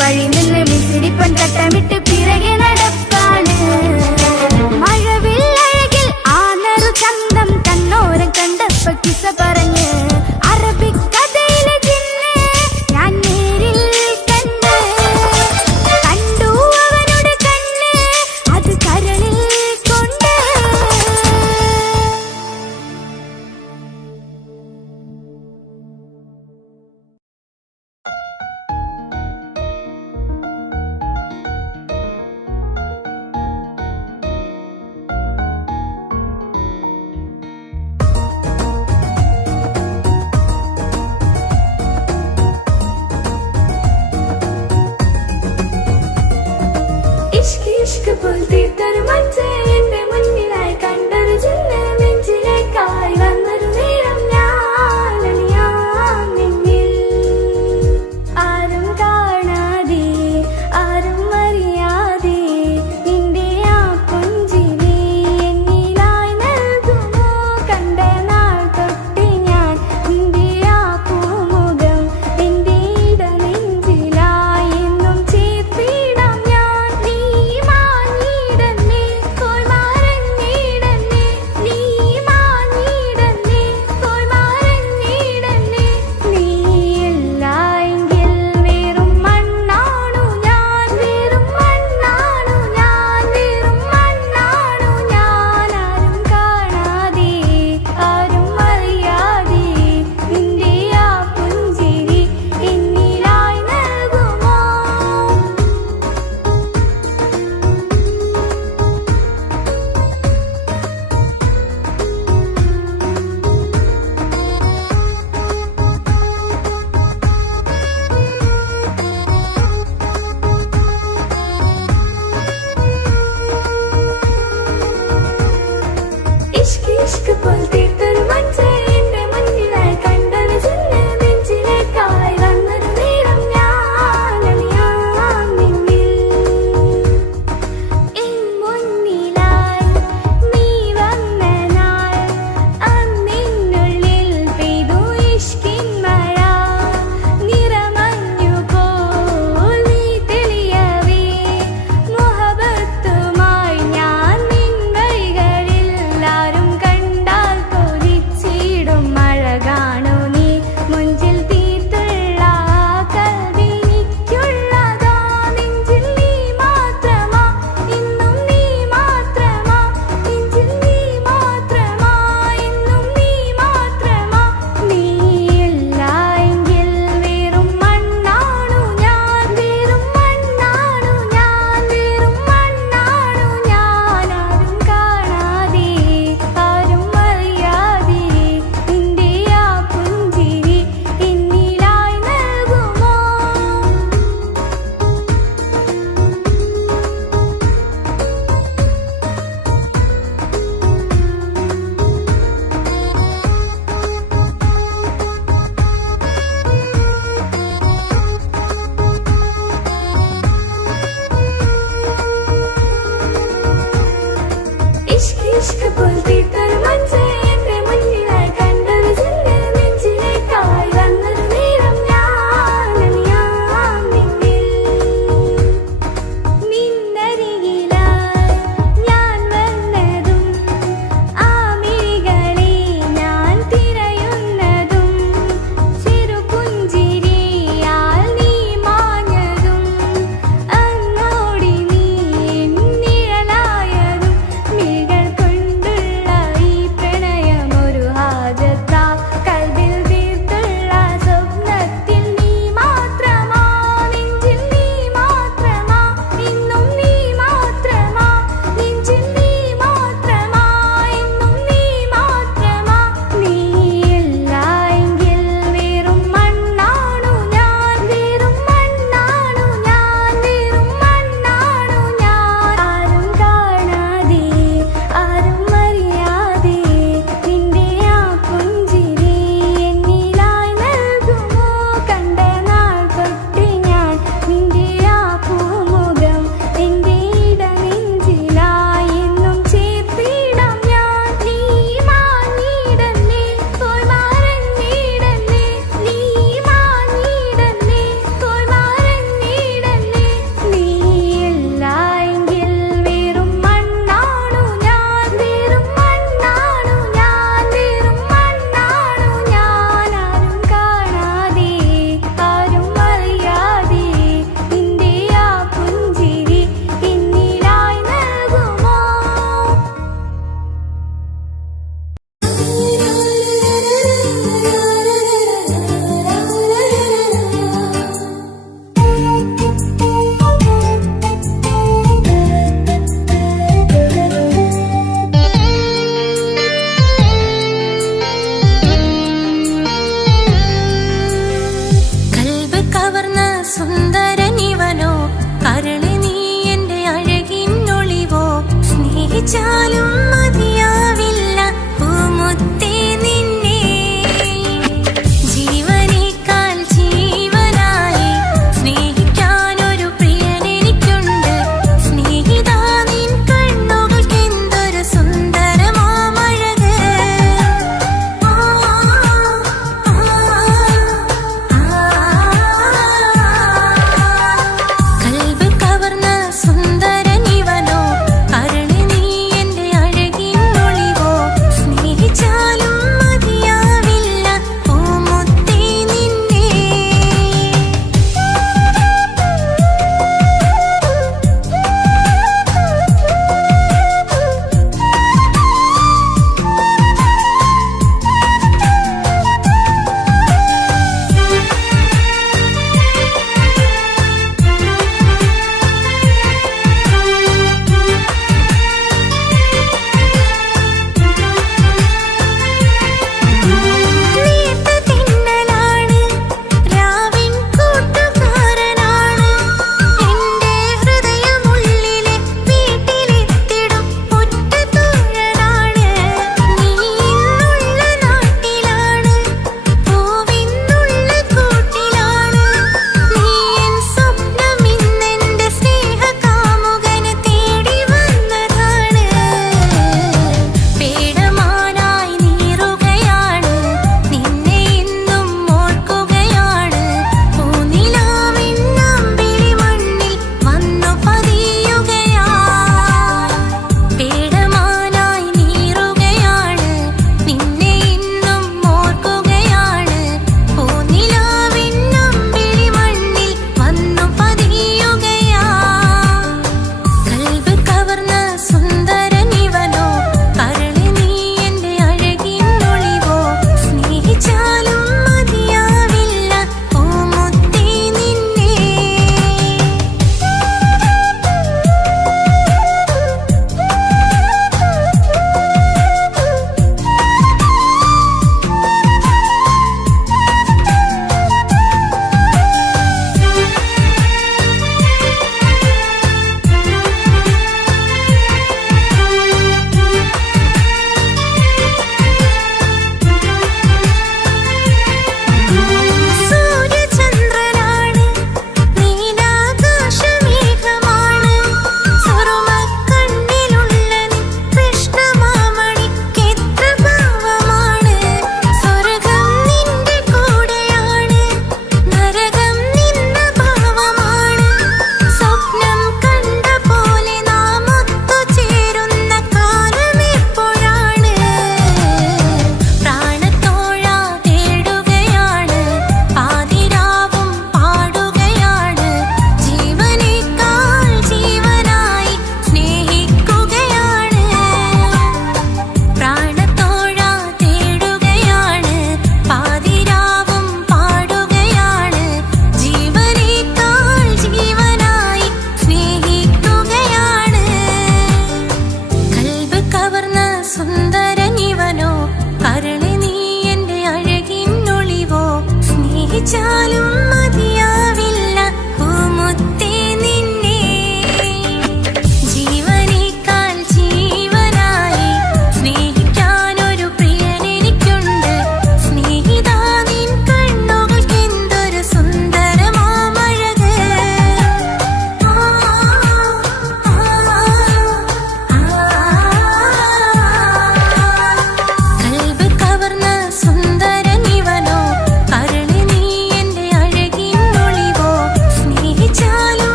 വഴി നിന്ന് മിസിരിപ്പൻ തട്ടമിട്ട് പിറകെ നടപ്പാണ്.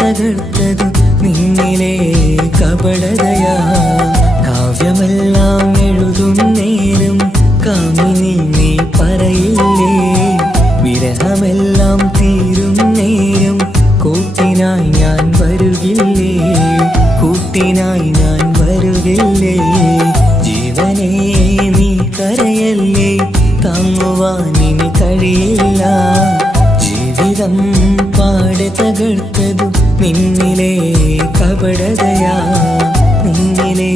തകർത്തതു നിന്നിലെ കപടതയാ. കാവ്യമെല്ലാം എഴുതും നേരം കാമിനി നീ പറയില്ലേ, വിരഹമെല്ലാം തീരും നേരം കൂട്ടിനായി ഞാൻ വരുകില്ലേ, കൂട്ടിനായി ഞാൻ വരുകില്ലേ. ജീവനേ നീ കരയല്ലേ, താങ്ങുവാനിനി കഴിയില്ല. ജീവിതം പാടെ തകർത്തതു നിന്നിലെ കപടതയാ, നിന്നിലെ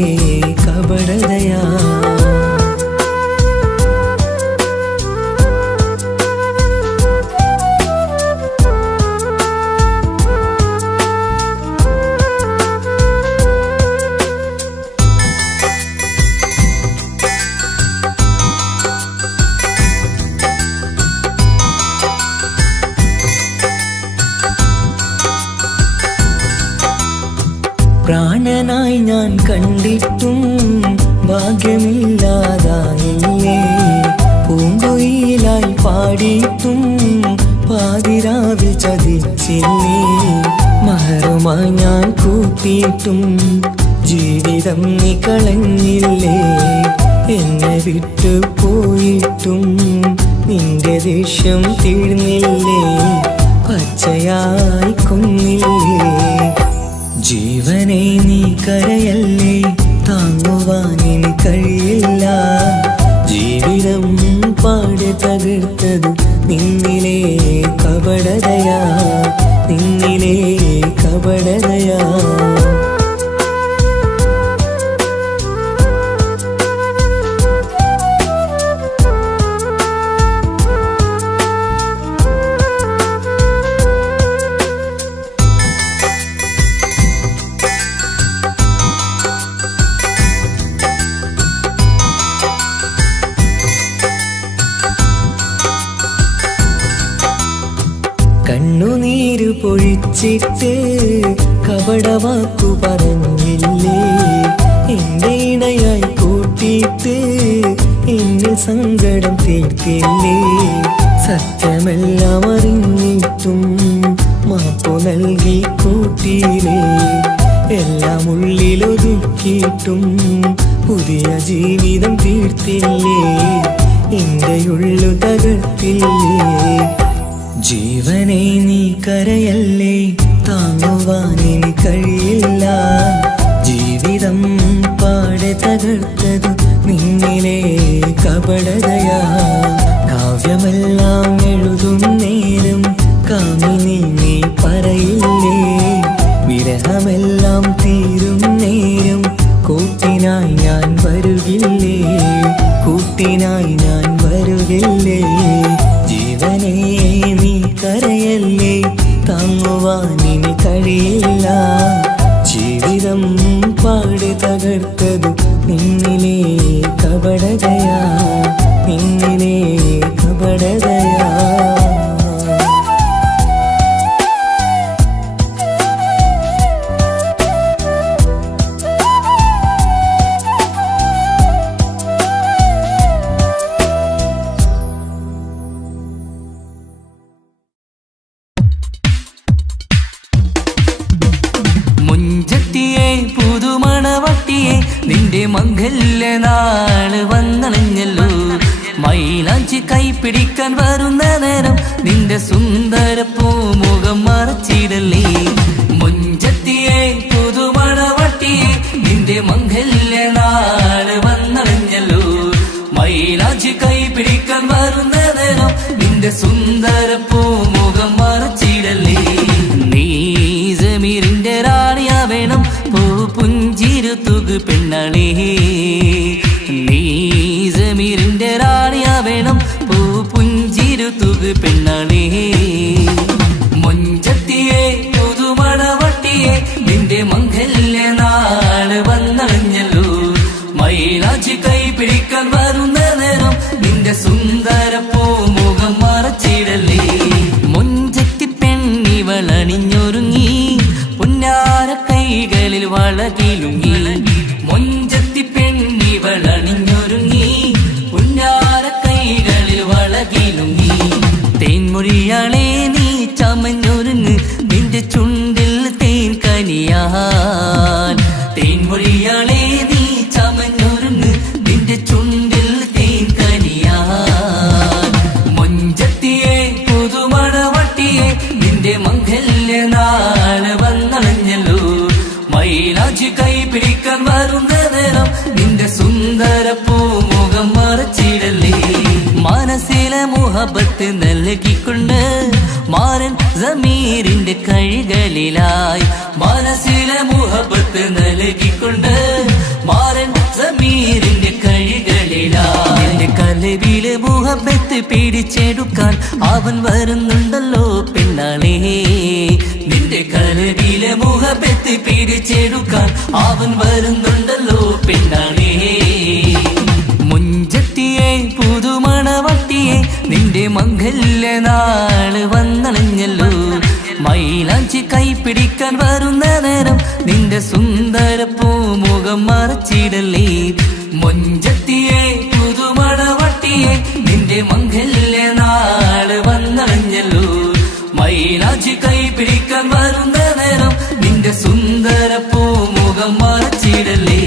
കപടതയാ. പ്രാണനായി ഞാൻ കണ്ടിട്ടും ഭാഗ്യമില്ലാതായില്ലേ, പൂങ്കുയിലായി പാടിയിട്ടും പാതിരാവിൽ ചതിച്ചില്ലേ. മഹറുമായി ഞാൻ കൂട്ടിയിട്ടും ജീവിതം നീ കളഞ്ഞില്ലേ, എന്നെ വിട്ടു പോയിട്ടും നിന്റെ ദേഷ്യം തീർന്നില്ലേ, പച്ചയായി കൊന്നില്ലേ. ജീവനെ നീ കരയല്ലേ, താങ്ങുവാനിനി കഴിയില്ല. ജീവിതം പാടെ തകർത്തതു നിന്നിലെ കപടതയാ, നിന്നിലെ കപടതയാ. കണ്ണുനീര് പൊഴിച്ചിട്ട് കപടവാക്കു പറഞ്ഞില്ലേ, എന്റെ ഇണയായി കൂട്ടിയിട്ട് എന്നിൽ സങ്കടം തീർത്തില്ലേ. സത്യമെല്ലാം അറിഞ്ഞിട്ടും മാപ്പു നൽകി കൂട്ടിയില്ലേ, എല്ലാം ഉള്ളിലൊതുക്കിയിട്ടും പുതിയ ജീവിതം തീർത്തില്ലേ, എന്റെ ഉള്ളു തകർത്തില്ലേ. ജീവനെ നീ കരയല്ലേ, താങ്ങുവാനിനി കഴിയില്ല. ജീവിതം പാടെ തകർത്തതു നിന്നിലെ കപടതയാ. കാവ്യമെല്ലാം എഴുതും നേരം കാമിനി നീ പറയില്ലേ, വിരഹമെല്ലാം തീരും നേരം കൂട്ടിനായി ഞാൻ വരുകില്ലേ, കൂട്ടിനായി ഞാൻ വരുകില്ലേ. ജീവനേ നീ കരയല്ലേ, താങ്ങുവാനിനി കഴിയില്ല. ജീവിതം പാടെ തകർത്തതു നിന്നിലെ കപടതയാ, നിന്നിലെ കപടതയാ. നിന്റെ മംഗല്യ നാള് വന്നണഞ്ഞല്ലോ, മൈലാഞ്ചി കൈപിടിക്കാൻ വരുന്ന നേരം നിന്റെ സുന്ദര പൂമുഖം മറച്ചിടല്ലേ. മുഞ്ചത്തിയെ പുതുമണവട്ടിയെ നിന്റെ മംഗല്യ നാള് വന്നണഞ്ഞല്ലോ, മൈലാഞ്ചി കൈപിടിക്കാൻ വരുന്ന നേരം നിന്റെ സുന്ദര പൂമുഖം മറച്ചിടല്ലേ. നീ ജമീറിന്റെ റാണിയാ വേണം, പുഞ്ചിരു തുകു പെണ്ണളേ. നീ ജമീറിന്റെ റാണിയാ വേണം, പുഞ്ചിരു തുകു പെണ്ണളേ. മുഞ്ചത്തിയെ പുതുമണവട്ടിയെ നിന്റെ മംഗല്യ നാള് വന്നണഞ്ഞല്ലോ, മൈലാഞ്ചി കൈപിടിക്കാൻ വരുന്ന നേരം നിന്റെ സുന്ദര പൂമുഖം മറച്ചിടല്ലേ. മുഞ്ചത്തി പെണ്ണിവളണിഞ്ഞൊരുങ്ങി പുന്നാര കൈകളിൽ വളകിലുങ്ങി, മൊഞ്ചത്തി പെണ്ണിവളണിഞ്ഞൊരുങ്ങി പുന്നാര കൈകളിൽ വളകിലുങ്ങി. തേൻമൊഴിയാളെ നീ ചമഞ്ഞൊരുങ്ങ്, നിന്റെ ചുണ്ടിൽ മംഗല്യനാള് വന്നണഞ്ഞല്ലോ മൈലാഞ്ചി കൈ പിടിക്കാൻ വരുന്ന നേരം നിന്റെ സുന്ദര പൂമുഖം മറച്ചിടല്ലേ മനസ്സിലെ മുഹബത്ത് നൽകിക്കൊണ്ട് മാരൻ സമീറിന്റെ കൈകളിലായി മനസ്സിലെ മുഹബത്ത് നൽകിക്കൊണ്ട് മാരൻ സമീറിന്റെ കൈകളിലായി എന്റെ കലവിലെ മുഹബത്ത് പിടിച്ചെടുക്കാൻ അവൻ വരുന്നുണ്ടല്ലോ പെണ്ണാളേ നിന്റെ കലവിലെ മുഹബത്ത് പിടിച്ചെടുക്കാൻ അവൻ വരുന്നുണ്ടല്ലോ പെണ്ണാളേ മുഞ്ചത്തിയെ പുതുമണവട്ടിയെ നിന്റെ മംഗല്യനാള് വന്നണഞ്ഞല്ലോ മൈലാഞ്ചി കൈ പിടിക്കാൻ വരുന്ന നേരം നിന്റെ സുന്ദര പൂമുഖം മറച്ചിടല്ലേ മുഞ്ചത്തിയെ പുതുമണവട്ടിയെ നിന്റെ മംഗല്യനാള് വന്നണഞ്ഞല്ലോ മൈലാഞ്ചി കൈ പിടിക്കാൻ വരുന്ന നേരം നിന്റെ സുന്ദര പൂമുഖം മറച്ചിടല്ലേ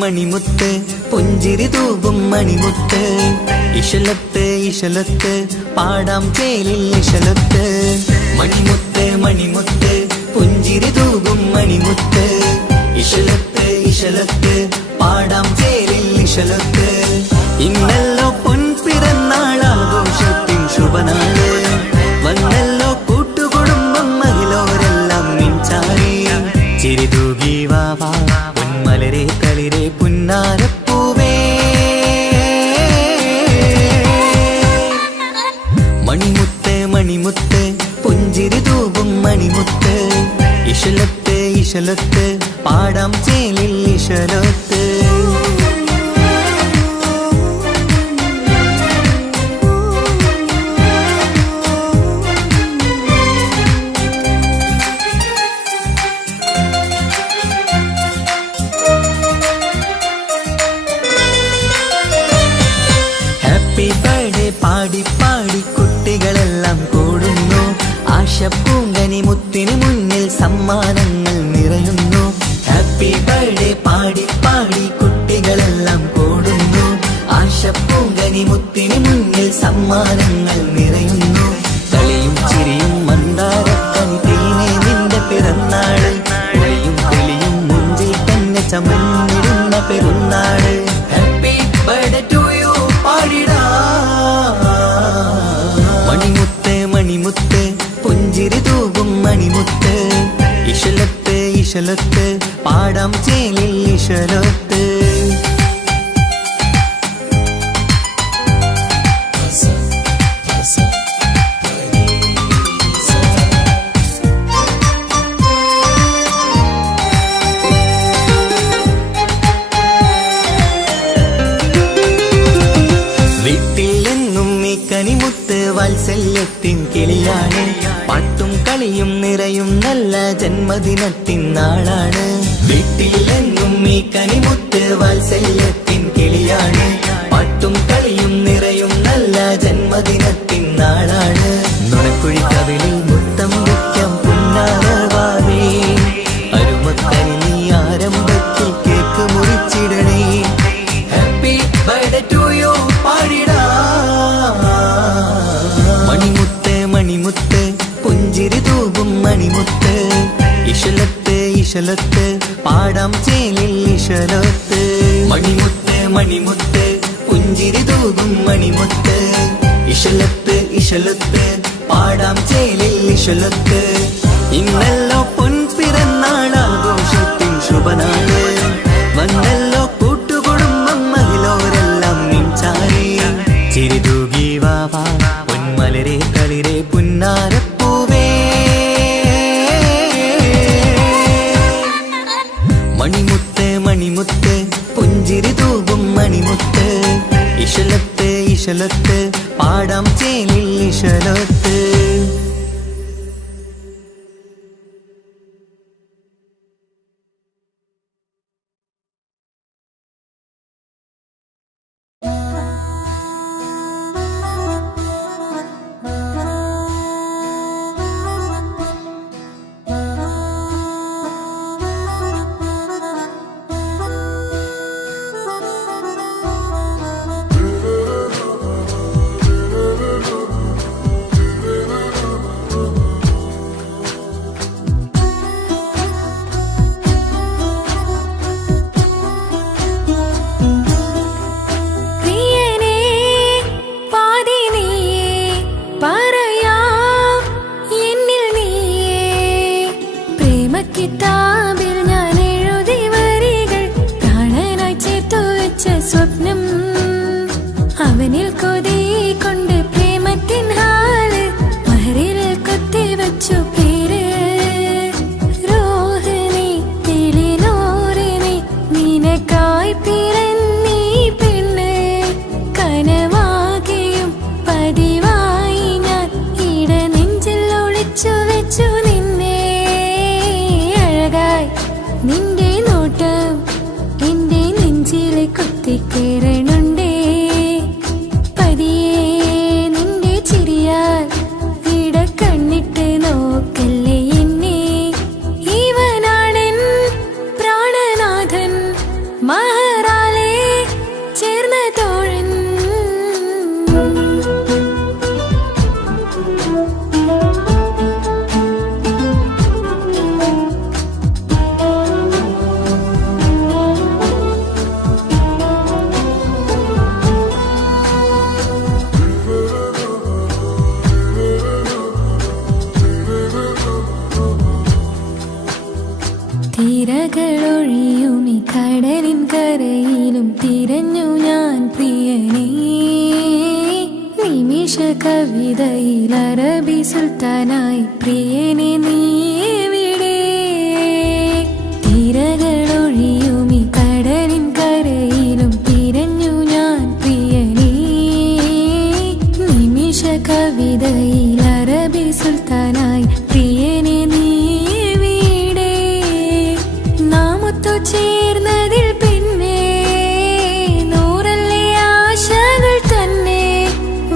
മണിമുത്ത് പുഞ്ചിരി തൂകും മണിമുത്ത് ഇശലത്ത് ഇശലത്ത് പാടാം ചേലിൽ ഇശലത്ത് മണിമുത്ത് മണിമുത്ത് പുഞ്ചിരി തൂകും മണിമുത്ത് ഇശലത്ത് ഇശലത്ത് പാടാം ചേലിൽ ഇശലത്ത് ഇന്നല്ലോ പൊൻപിറന്നാൾ ആഘോഷത്തിൻ ശുഭനാള് വന്നല്ലോ കൂട്ടുകുടുംബം മഹിളോരെല്ലാം മിഞ്ചാരി ചിരിതൂകി വാവാ പൊന്മലരെ കളിരെ പുന്നാരപ്പൂവേ മണിമുത്ത് മണിമുത്ത് പുഞ്ചിരി തൂകും മണിമുത്ത് ഇശലത്ത് ഇശലത്ത് പാടാം ചേലിൽ ഇശലത്ത് പാടി പാടി കുട്ടികളെല്ലാം കൂടുന്നു ആശപ്പൂങ്കനി മുത്തിന് മുന്നിൽ സമ്മാനങ്ങൾ നിറയുന്നു ഹാപ്പി ബർത്ത്ഡേ പാടി പാടി കുട്ടികളെല്ലാം കൂടുന്നു ആശപ്പൂങ്കനി മുത്തിന് മുന്നിൽ സമ്മാനങ്ങൾ നിറയുന്നു കളിയും ചിരിയും മന്ദാരക്കനി തേനെ നിന്റെ പിറന്നാള് ഒളിയും തെളിയും മുഞ്ചിൽ തന്നെ ചമഞ്ഞിടുന്ന പെരുന്നാള് ഹാപ്പി ബർത്ത്ഡേ ടു യു പാടിടാ മണിമുത്ത് മണിമുത്ത് പുഞ്ചിരി തൂകും മണിമുത്ത് ഇശലത്ത് ഇശലത്ത് പാടാം ചേലിൽ ഇശലത്ത് കനിമുത്ത് വാത്സല്യത്തിൻ കിളിയാണ് പാട്ടും കളിയും നിറയും നല്ല ജന്മദിനത്തിൻ നാളാണ് വീട്ടിലെങ്ങും ഈ കനിമുത്ത് വാത്സല്യത്തിൻ കിളിയാണ് പാട്ടും കളിയും നിറയും നല്ല ജന്മദിനത്തിൻ നാളാണ് നുണക്കുഴി കവിളിൽ മുത്തം വയ്ക്കാം പുന്നാരവാവേ അരുമക്കനി നീ ആരംഭത്തിൽ കേക്ക് മുറിച്ചിടണേ ഹാപ്പി ബർത്ത്ഡേ ടു യു പാടിടാ മണിമുത്ത് മണിമുത്ത് പുഞ്ചിരി തൂകും മണിമുത്ത് ഇശലത്ത് ഇശലത്ത് പാടാം ചേലിൽ ഇശലത്ത് മണിമുത്ത് മണിമുത്ത് പുഞ്ചിരി തൂകും മണിമുത്ത് ഇശലത്ത് ഇശലത്ത് പാടാം ചേലിൽ ഇശലത്ത് ഇന്നല്ലോ പൊൻപിറന്നാൾ ആഘോഷത്തിൻ ശുഭനാള് വന്നല്ലോ കൂട്ടുകുടുംബം മഹിളോരെല്ലാം മിഞ്ചാരി ചിരിതൂകി വാവാ പൊന്മലരെ കളിരെ പുന്നാരപ്പൂവേ മണിമുത്ത് മണിമുത്ത് പുഞ്ചിരി തൂകും മണിമുത്ത് ഇശലത്ത് ഇശലത്ത് പാടാം ചേലിൽ ഇശലത്ത്. സ്വപ്നം അവനിൽ കൊതി കൊണ്ട് പ്രേമത്തിൻ ഹാല് മഹരിൽ കൊത്തി വച്ചു പേര് രോഹിണി തെളിനോറിനി നിനക്കായി പിറന്നീ പെണ്ണ് കനവാകെയും പതിവായി ഞാൻ ഇട നെഞ്ചിൽ ഒളിച്ചു വെച്ചു നിന്നെ അഴകായി നിന്റെ നോട്ടം എന്റെ നെഞ്ചിലെ കുത്തിക്കേറണുണ്ടേ പതിയെ നിന്റെ ചിരിയാൽ ഇട കണ്ണിട്ട് നോക്കല്ലേ എന്നെ ഇവനാടൻ പ്രാണനാഥൻ മഹറാലെ ചേർന്ന തോഴൻ തിരകളൊഴിയുമി കടലിൻ കരയിലും തിരഞ്ഞു ഞാൻ പ്രിയനേ നിമിഷ കവിതയിൽ അറബി സുൽത്താനായി പ്രിയനെ നീ എവിടെ തിരകളൊഴിയുമി കടലിൻ കരയിലും തിരഞ്ഞു ഞാൻ പ്രിയനേ നിമിഷ കവിതയിൽ അറബി സുൽത്താനായി പ്രിയനെ നീ ചേർന്നതിൽ പിന്നെ നൂറല്ലേ ആശകൾ തന്നെ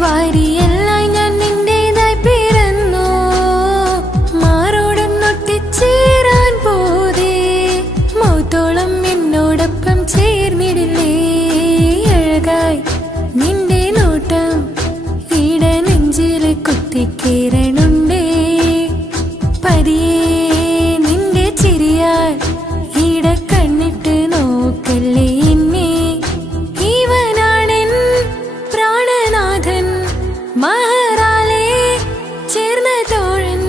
വാരിയെല്ലാം ഞാൻ നിന്റേതായി പിറന്നു മാറോടൊന്നൊട്ടിച്ചേരാൻ പോതേ മൗത്തോളം എന്നോടൊപ്പം ചേർന്നിടില്ലേ അഴകായി നിന്റെ നോട്ടം ഇട നെഞ്ചിൽ കുത്തിക്കേറണുണ്ടേ പതിയെ നിന്റെ ചിരിയാൽ ഇട കണ്ണിട്ട് നോക്കല്ലേ എന്നെ ഇവനാടൻ പ്രാണനാഥൻ മഹറാലെ ചേർന്ന തോഴൻ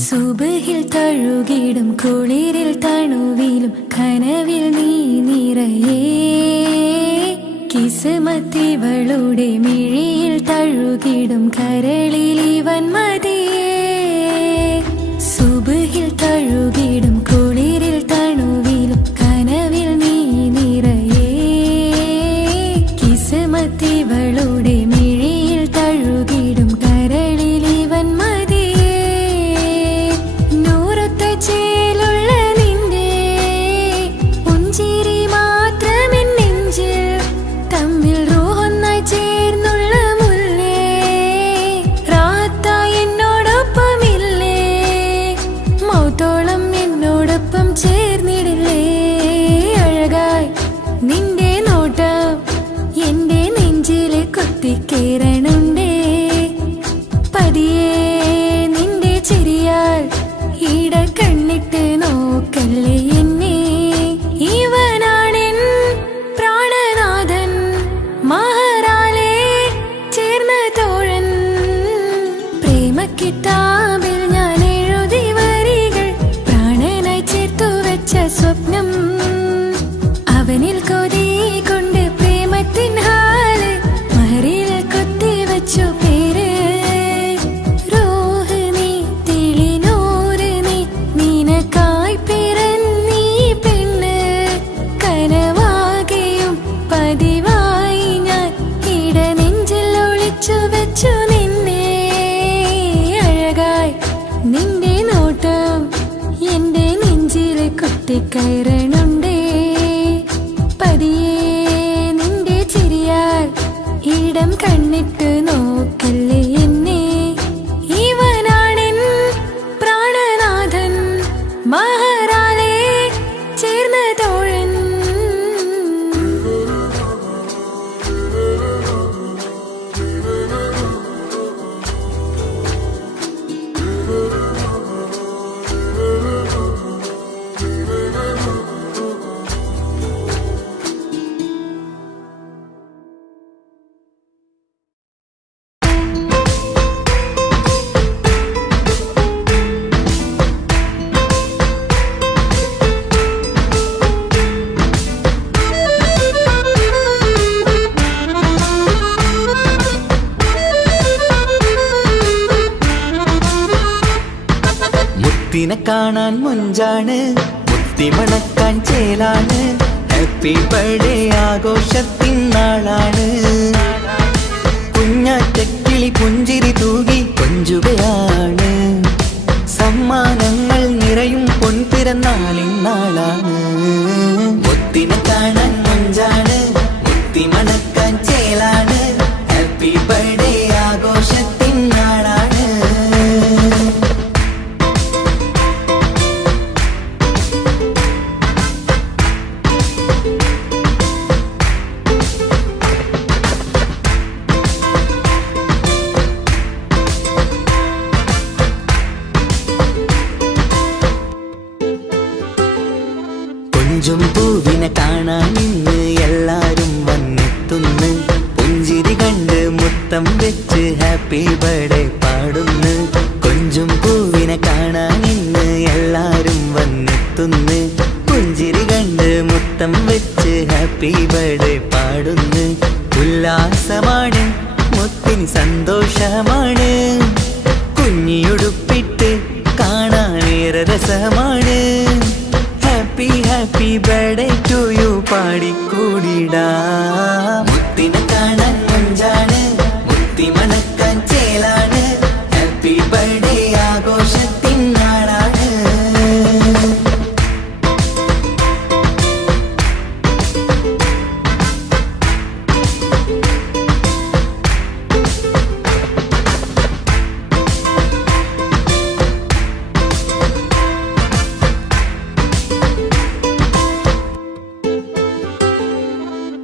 സുബഹിൽ തഴുകിടും കുളിരിൽ തണുവിലും കനവിൽ നീ നിറയേ കിസ്മത്തിവളുടെ മിഴിയിൽ തഴുകിടും കരളിൽ ഇവൻ മതിയേ സുബഹിൽ തഴുകിടും കുളിരിൽ തണുവിലും കനവിൽ നീ നിറയേ കിസ്മത്തിവളുടെ മിഴിയിൽ തഴുകിടും കരളിൽ ഇവൻ മതിയേ ചേലുള്ള നിന്റെ പുഞ്ചിരി മാത്രമെൻ നെഞ്ചിൽ തമ്മിൽ റൂഹൊന്നായി ചേർന്നുള്ള മുല്ലേ റാത്തായി എന്നോടൊപ്പമില്ലേ മൗത്തോളം എന്നോടൊപ്പം ചേർന്നിടില്ലേ അഴകായി നിന്റെ നോട്ടം എന്റെ നെഞ്ചിലെ കുത്തിക്കേറണുണ്ടേ പതിയെ നിന്റെ ചിരിയാൽ ഇട കണ്ണിട്ട് നോക്കല്ലേ എന്നെ ഇവനാടൻ പ്രാണനാഥൻ മഹറാലെ ചേർന്ന തോഴൻ പ്രേമക്കിതാബിൽ ഞാൻ എഴുതി വരി കൊത്തിക്കയറണുണ്ടേ പതിയെ നിന്റെ ചിരിയാൽ ഇടം കണ്ണിട്ട് നോക്കല്ലേ എന്നെ ഇവനാണെൻ പ്രാണനാഥൻ മഹാറാലേ ചേർന്ന തോഴൻ മുത്തിനെ കാണാൻ മുഞ്ചാണ് മുത്തിമണക്കാൻ ചേലാണ് ഹാപ്പി ബർത്ത്ഡേ ആഘോഷത്തിൻ നാളാണ് കുഞ്ഞാറ്റക്കിളി പുഞ്ചിരി തൂകി കൊഞ്ചുകയാണ് സമ്മാനങ്ങൾ നിറയും പൊൻപിറന്നാളിൻ നാളാണ് മുത്തിനെ കാണാൻ മുഞ്ചാണ് മുത്തിമണക്കാൻ ചേലാണ് ഹാപ്പി ബർത്ത്ഡേ ആഘോഷത്തിൻ നാളാണ് കൊഞ്ചും പൂവിനെ കാണാൻ ഇന്ന് എല്ലാരും വന്നെത്തുന്നു പുഞ്ചിരി കണ്ട് മുത്തം വെച്ച് ഹാപ്പി ബർത്ത്ഡേ പാടുന്നു കൊഞ്ചും പൂവിനെ കാണാൻ ഇന്ന് എല്ലാരും വന്നെത്തുന്നു പുഞ്ചിരി കണ്ട് മുത്തം വെച്ച് ഹാപ്പി ബർത്ത്ഡേ പാടുന്നു ഉല്ലാസമാണ് മുത്തിന് സന്തോഷമാണ് കുഞ്ഞിയുടുപ്പിട്ട് കാണാനേറെ രസമാണ് happy happy birthday to you പാടിക്കൂടിടാ മുത്തിനെ കാണാൻ മുഞ്ചാണ് മുത്തി മണക്കാൻ ചേലാണ് ഹാപ്പി ബർത്ത്ഡേ ആഘോഷത്തിൻ നാളാണ്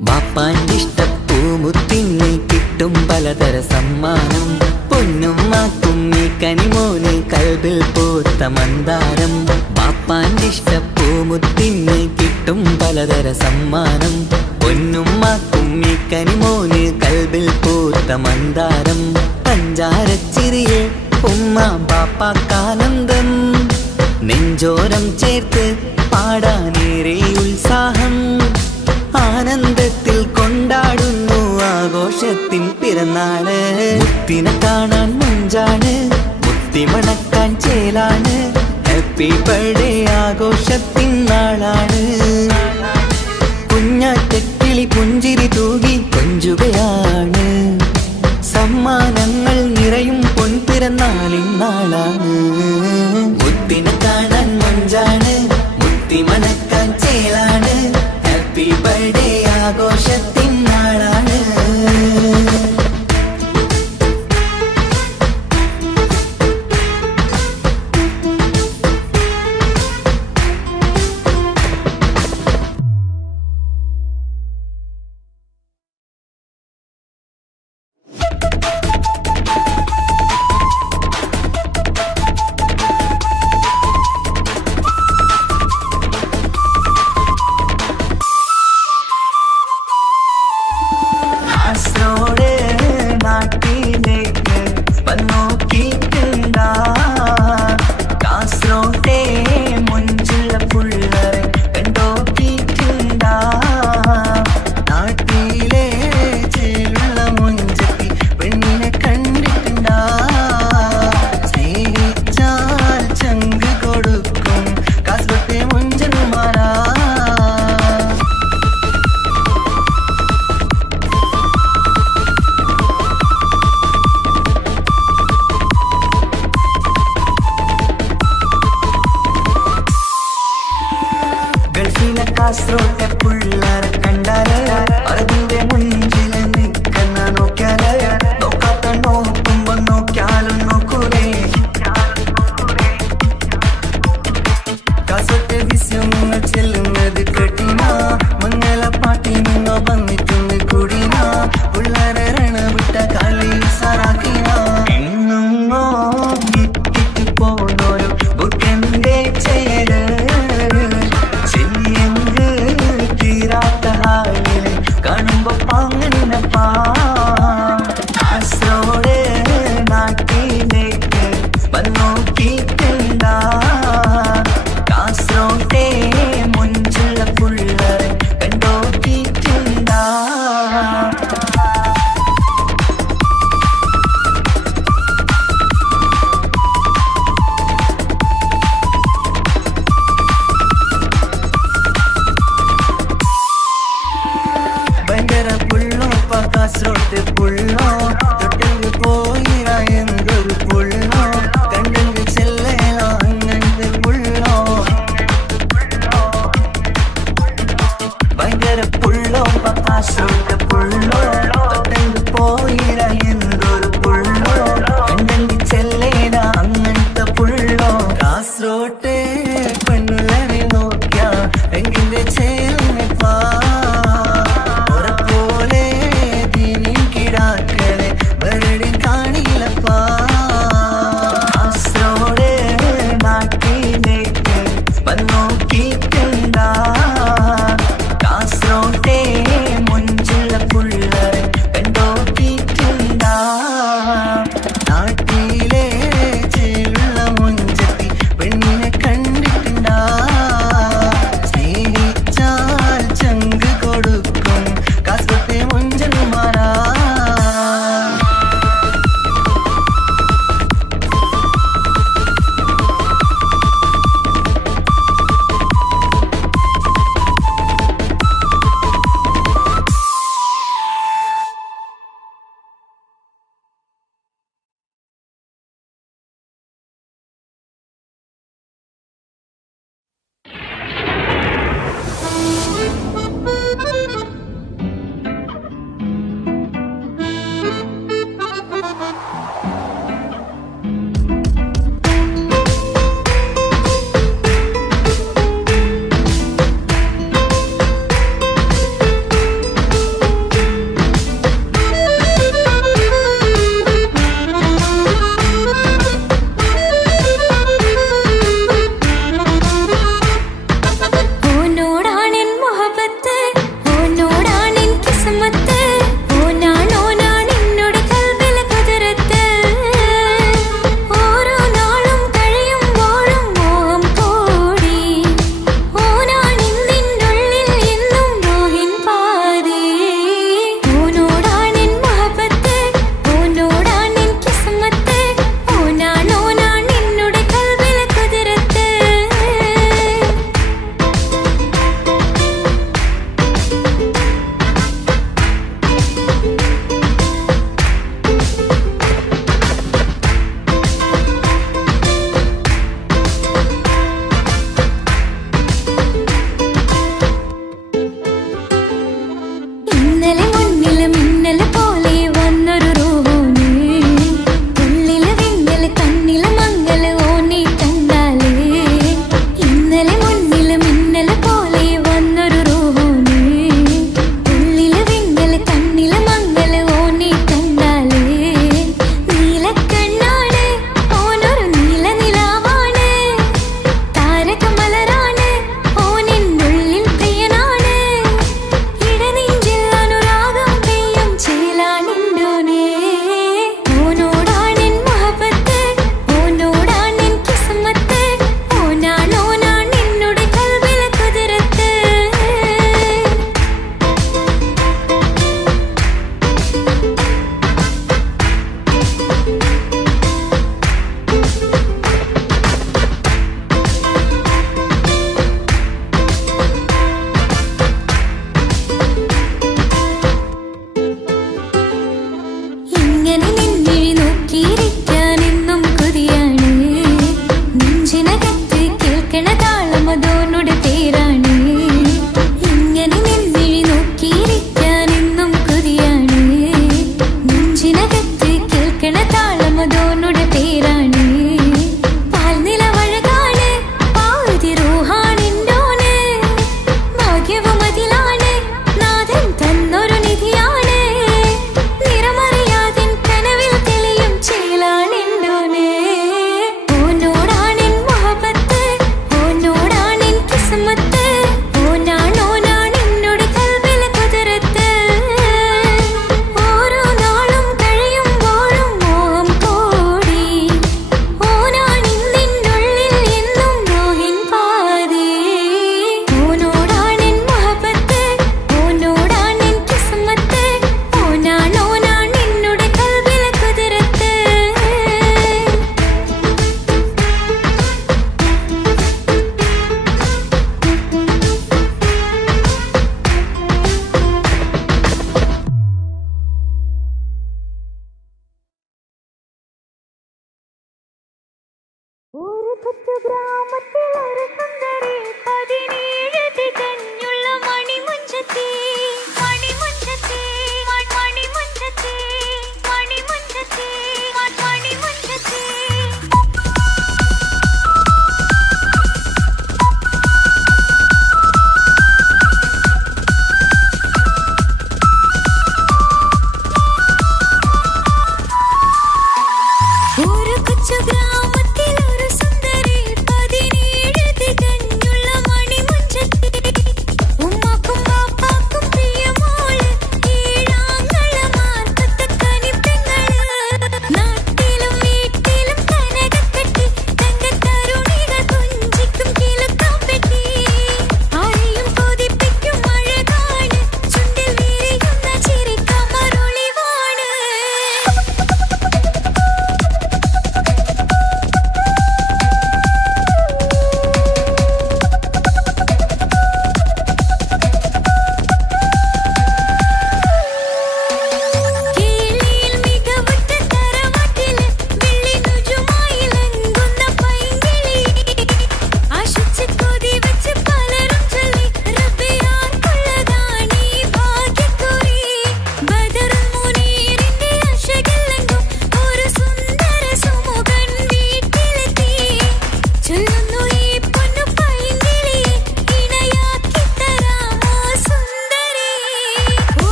ബാപ്പാൻ്റെ ഇഷ്ടപ്പൂമുത്തിന് കിട്ടും പലതര സമ്മാനം പൊന്നും മാക്കും ഈ കനിമോന് കൽബിൽ പൂത്ത മന്ദാരം ബാപ്പാൻ്റെ ഇഷ്ടപ്പൂമുത്തിന് കിട്ടും പലതര സമ്മാനം പൊന്നും മാക്കും ഈ കനിമോന് കൽബിൽ പൂത്ത മന്ദാരം പഞ്ചാരച്ചിരിയെ ഉമ്മ ബാപ്പാക്കാനന്ദം നെഞ്ചോരം ചേർത്ത് പാടാനേറെ ഉത്സാഹം ആനന്ദത്തിൽ കൊണ്ടാടുന്നു ആഘോഷത്തിൻ പിറന്നാള് മുത്തിനെ കാണാൻ മുഞ്ചാണ് മുത്തി മണക്കാൻ ചേലാണ് ഹാപ്പി ബർത്ത്ഡേ ആഘോഷത്തിൻ നാളാണ് കുഞ്ഞാറ്റക്കിളി പുഞ്ചിരി തൂകി കൊഞ്ചുകയാണ് സമ്മാനങ്ങൾ നിറയും പൊൻപിറന്നാളിൻ നാളാണ് മുത്തിനെ കാണാൻ മുഞ്ചാണ് മുത്തി മണക്കാൻ ചേലാണ് ഹാപ്പി ബർത്ത്ഡേ ആഘോഷത്തിൻ നാളാണ്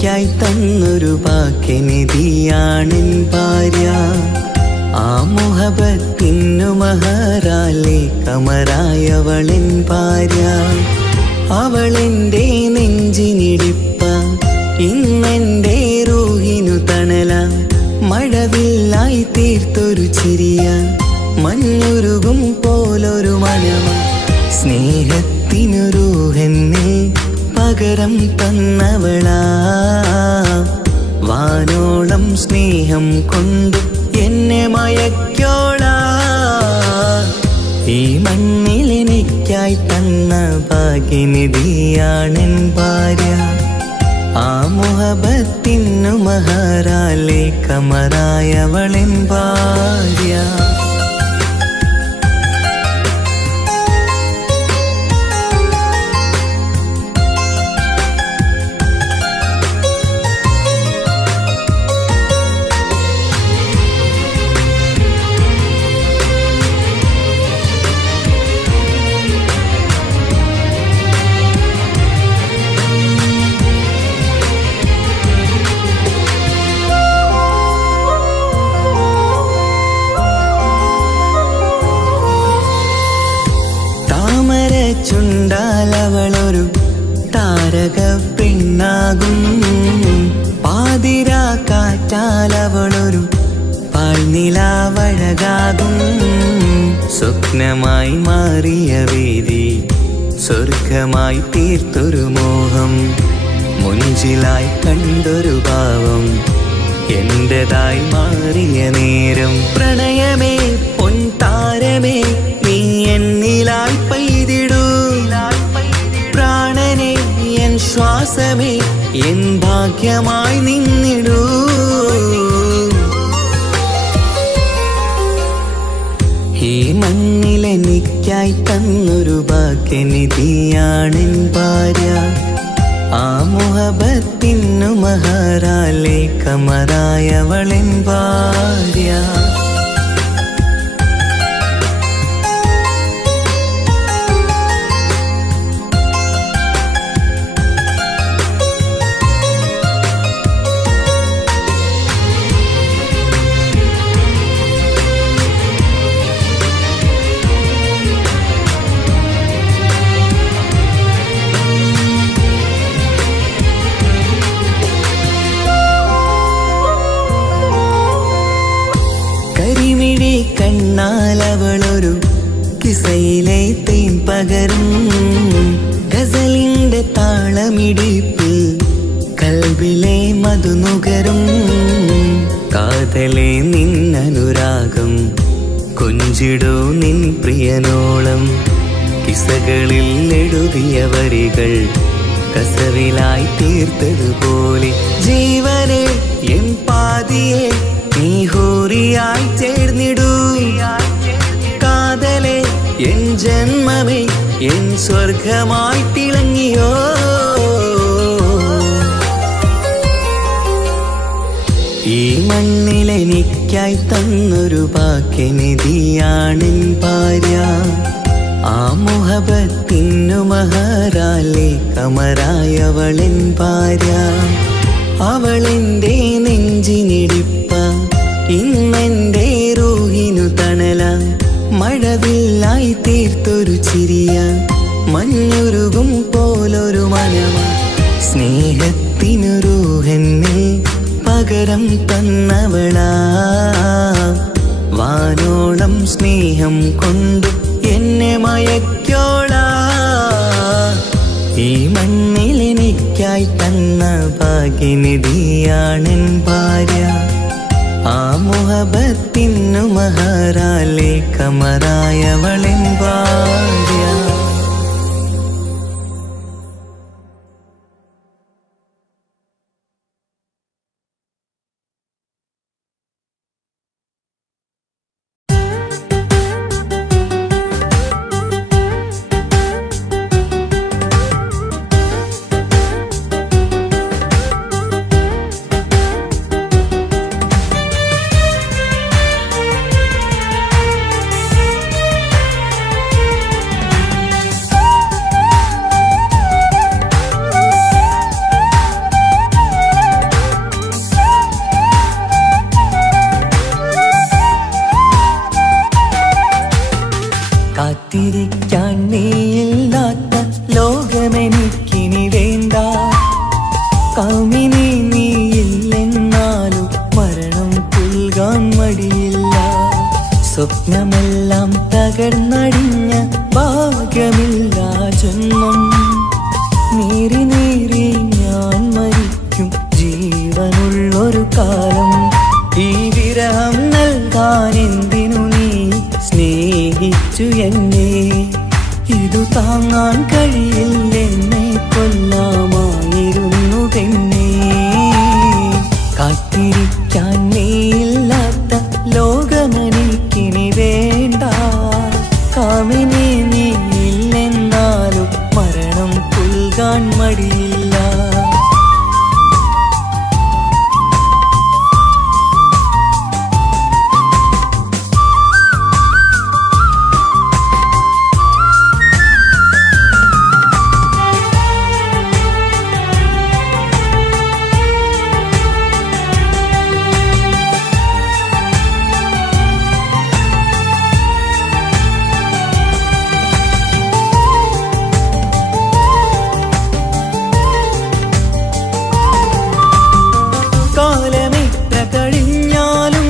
എനിക്കായി തന്നൊരു ഭാഗ്യനിധിയാണെൻ ഭാര്യ. ആ മുഹബത്തിനു മഹറാലെ കമറായവളെൻ ഭാര്യ. അവളെന്റെ നെഞ്ചിനിടിപ്പ, ഇന്നെന്റെ റൂഹിനു തണല. മഴവില്ലായി തീർത്തൊരു ചിരിയ, മഞ്ഞുരുകും പോലൊരു മനമ. സ്നേഹത്തിനു റൂഹെന്നെ പകരം തന്നവളാ. വാനോളം സ്നേഹം കൊണ്ട് എന്നെ മയക്കോളാ. ഈ മണ്ണിൽ എനിക്കായി തന്ന ഭാഗ്യനിധിയാണെൻ ഭാര്യ. ആ മുഹബത്തിനു മഹറാലെ കമറായവളെൻ ഭാര്യ. ചുണ്ടാലവളൊരു താരക പെണ്ണാകും. പാതിരാ കാറ്റാലവളൊരു പാൽനിലാവഴകാകും. സ്വപ്നമായി മാറിയ വേദി സ്വർഗമായി തീർത്തൊരു മോഹം. മുഞ്ചിലായി കണ്ടൊരു ഭാവം എന്റേതായി മാറിയ നേരം. പ്രണയമേ പൊൻതാരമേ നീ എന്നിലായി പെയ്തിടൂ. പ്രാണനെ എൻ ശ്വാസമേ എൻ ഭാഗ്യമായി നിന്നിടൂ. ഈ മണ്ണിലെനിക്കായി തന്നൊരു ഭാഗ്യനിധിയാണെൻ ഭാര്യ. ആ മുഹബത്തിനു മഹറാലെ കമറായവളെൻ ഭാര്യ. കണ്ണാലവളൊരു കിസയിലെ തേൻ പകരും. ഗസലിന്റെ താളമിടിപ്പിൽ കൽബിലെ മധുനുകരും. കാതലെ നിന്നനുരാഗം കൊഞ്ചിടൂ നിൻ പ്രിയനോളം. കിസകളിൽ എഴുതിയ വരികൾ കസവിലായി തീർത്തതുപോലെ. ജീവനെ എൻ പാതിയെ നീ ഹൂറിയായി ചേർന്നിടൂ. കാതലെ എൻ ജന്മമേ എൻ സ്വർഗമായി തിളങ്ങിയോ. ഈ മണ്ണിലെനിക്കായി തന്നൊരു ഭാഗ്യനിധിയാണെൻ ഭാര്യ. ആ മുഹബത്തിനു മഹറാലെ കമറായവളെൻ ഭാര്യ. അവളെന്റെ നെഞ്ചിനിടിപ്പ, ഇന്നെന്റെ റൂഹിനു തണല. മഴവില്ലായി തീർത്തൊരു ചിരിയ, മഞ്ഞുരുകും പോലൊരു മനമ. സ്നേഹത്തിനു റൂഹെന്നെ പകരം തന്നവളാ. വാനോളം സ്നേഹം കൊണ്ട് എന്നെ മയക്കോളാ. ഈ മണ്ണിലെനിക്കായി തന്ന ഭാഗ്യനിധിയാണെൻ ഭാര്യ. ആ മുഹബത്തിനു മഹറാലെ കമറായവളെൻ ഭാര്യ. കാത്തിരിക്കാൻ നീയില്ലാത്ത ലോകമെനിക്കിനി വേണ്ട. കാമിനി നീയില്ലെന്നാലും മരണം പുൽകാൻ മടിയില്ല. സ്വപ്നമെല്ലാം തകർന്നടിഞ്ഞ ഭാഗ്യമില്ല ജന്മം. നീറി നീറി ഞാൻ മരിക്കും ജീവനുള്ളൊരു കാലം. ഈ വിരഹം നൽകാൻ എന്തിനു നീ സ്നേഹിച്ചു എന്നെ? ഇതു താങ്ങാൻ കഴിയില്ലെന്നെ കൊല്ലാമായിരുന്നു പെണ്ണേ. കാത്തിരിക്കാൻ നീയില്ലാത്ത ലോകമെനിക്കിനി വേണ്ട. കാമിനി നീയില്ലെന്നാലും മരണം പുൽകാൻ മടിയില്ല. കാലമിത്ര കഴിഞ്ഞാലും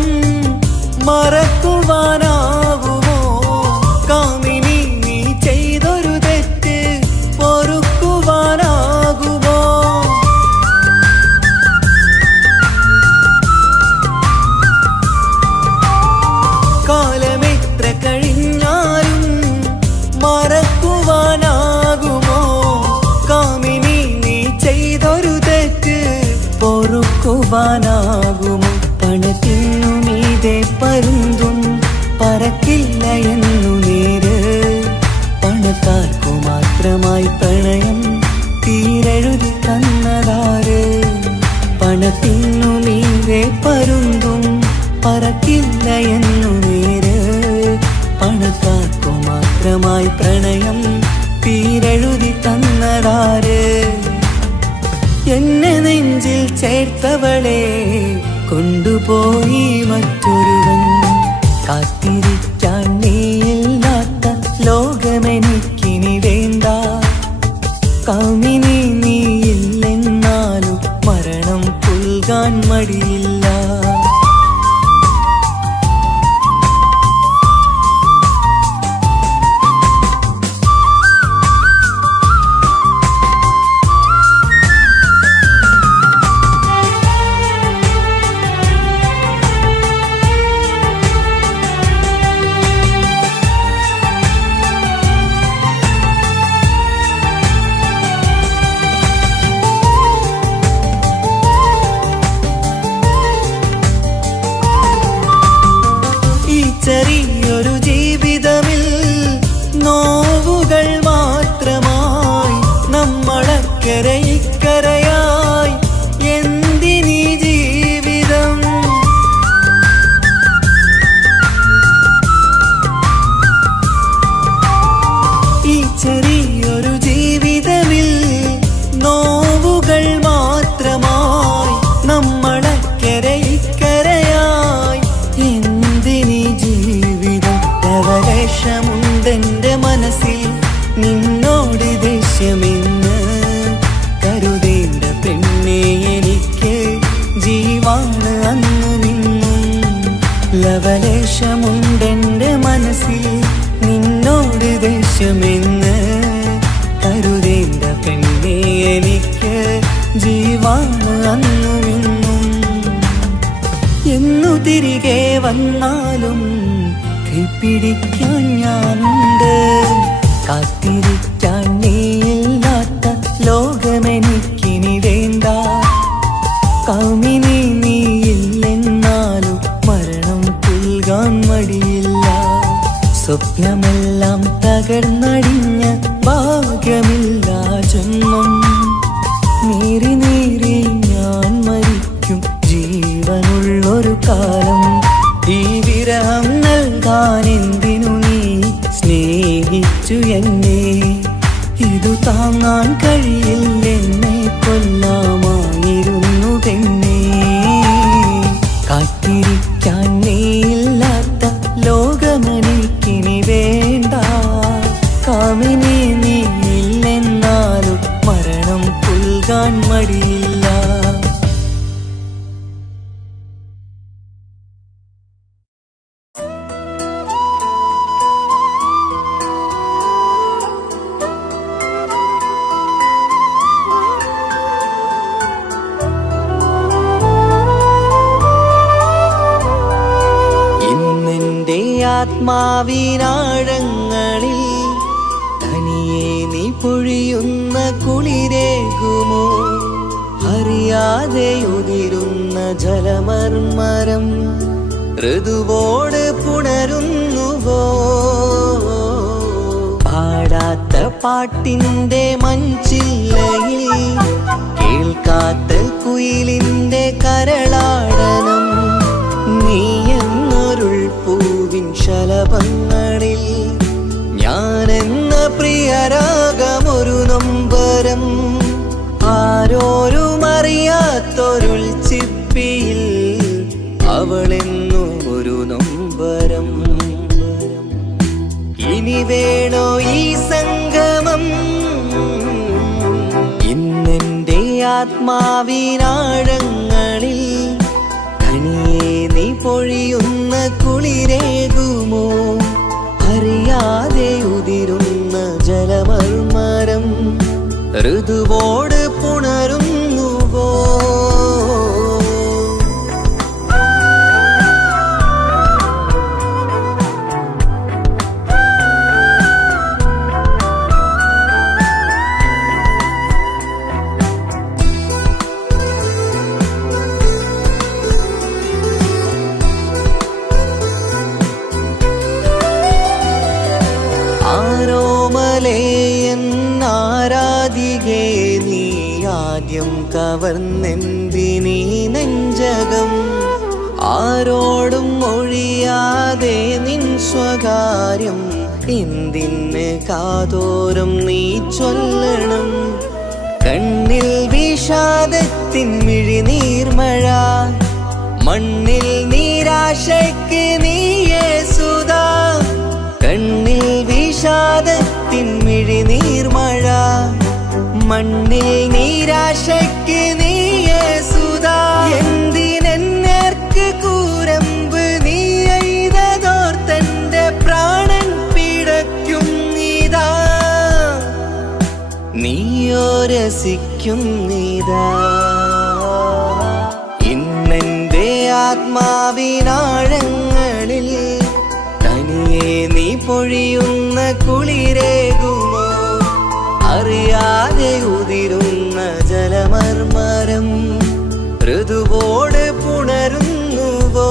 മറക്കുവാനാകുമോ? കാമിനി നീ ചെയ്തൊരു തെറ്റ് പൊറുക്കുവാനാകുമോ? കാലമിത്ര കഴിഞ്ഞാലും മറക്കുവാനാകുമോ? കാമിനി നീ ചെയ്തൊരു തെറ്റ് പൊറുക്കുവാനാകുമോ? പണത്തിനു മീതെ പരുന്തും പറക്കില്ല എന്നു നേര്. പണക്കാർക്കു മാത്രമായി പ്രണയം തീരെഴുതി തന്നതാര്? പണത്തിനു മീതെ പരുന്തും പറക്കില്ല എന്നു നേര്. പണക്കാർക്കു മാത്രമായി പ്രണയം തീരെഴുതി തന്നതാര്? എന്നെ നെഞ്ചിൽ ചേർത്തവളെ കൊണ്ടുപോയി മറ്റൊരുവൻ. കാത്തിരിക്കാൻ നീയില്ലാത്ത ലോകമെനിക്കിനി വേണ്ട. കാമിനി നീയില്ലെന്നാലും മരണം പുൽകാൻ മടിയില്ല. ചെറിയൊരു ജീവിതമിൽ നോവുകൾ മാത്രമായി നമ്മളക്കരെ ഇക്കരയായി എന്തിനീ ജീവിതം? ഈ ചെറിയൊരു ജീവിതമിൽ നോവുകൾ മാത്രമായി നമ്മളക്കരെ ഇക്കരയായി എന്തിനീ ജീവിതം? ലവലേശമുണ്ടെന്റെ മനസ്സിൽ നിന്നോട് ദേഷ്യമെന്ന് കരുതേണ്ട പെണ്ണെ എനിക്ക് ജീവാണ് അന്നും ഇന്നും. ലവലേശമുണ്ടെന്റെ മനസ്സിൽ നിന്നോട് ദേഷ്യമെന്ന് കരുതേണ്ട പെണ്ണെ എനിക്ക് ജീവാണ് അന്നും ഇന്നും. എന്നു തിരികെ വന്നാലും കൈപ്പിടിക്കാൻ ഞാനുണ്ട്. കാത്തിരിക്കാൻ നീയില്ലാത്ത ലോകമെനിക്കിനി വേണ്ട. കാമിനി നീയില്ലെന്നാലും മരണം പുൽകാൻ മടിയില്ല. സ്വപ്നമെല്ലാം തകർന്നടിഞ്ഞ ഭാഗ്യമില്ല ജന്മം. നീറി നീറി ഞാൻ മരിക്കും ജീവനുള്ളൊരു കാലം. ഈ വിരഹം നൽകാൻ എന്തിനു നീ സ്നേഹിച്ചു എന്നെ? ഇതു താങ്ങാൻ കഴിയില്ലെന്നെ കൊല്ലാമായിരുന്നു പെണ്ണേ. കാത്തിരിക്കാൻ നീയില്ലാത്ത ലോകമെനിക്കിനി വേണ്ട. ആത്മാവിനാഴങ്ങളിൽ തനിയെ നീ പൊഴിയുന്ന കുളിരേകുമോ? അറിയാതെ ഉതിരുന്ന ജലമർമരം ഋതുവോട് പുണരുന്നുവോ? പാടാത്ത പാട്ടിൻ്റെ മഞ്ചില്ലയിൽ കേൾക്കാത്ത കുയിലിൻ്റെ കരളാടനം നീ എന്നൊരുൾ പൂവിൻ ശലഭങ്ങളിൽ ഞാനെന്ന പ്രിയരാഗമൊരു നൊമ്പരം ആരോരും അറിയാത്തൊരുൾ ചിപ്പിയിൽ അവളെന്നു ഒരു നൊമ്പരം. ഇനി വേണോ ഈ സംഗമം? ഇന്നെൻ്റെ ആത്മാവിനാഴങ്ങളിൽ തനിയെ നീ പൊഴിയുന്ന കുളിരേകുമോ? അറിയാതെ ഉതിരുന്ന ജലമർമരം ഋതുവോട് പുണരുന്നുവോ? ആരാധികേ നീ ആദ്യം കവർന്നെന്തിനീ നെഞ്ചകം? ആരോടും ഒഴിയാതെ നിൻ സ്വകാര്യം എന്തിന് കാതോരം നീ ചൊല്ലണം? കണ്ണിൽ വിഷാദത്തിൻ മിഴിനീർമഴ, മണ്ണിൽ നിരാശയ്ക്ക് നീയേ സുധാ. കണ്ണിൽ വിഷാദത്തിൻ മിഴിനീർമഴ, മണ്ണിൽ നിരാശയ്ക്ക് നീയേ സുധാ. എന്തിനെന്നേർക്ക് കൂരമ്പ് നീ എയ്തതോർത്തന്റെ പ്രാണൻ പിടയ്ക്കും നീതാ. നീയോ രസിക്കും നീതാ. ഇന്നെന്റെ ആത്മാവിനാഴങ്ങളിൽ തനിയെ നീ പൊഴിയുന്ന കുളിരേകുമോ? അറിയാതെ ഉതിരുന്ന ജലമർമരം ഋതുവോട് പുണരുന്നുവോ?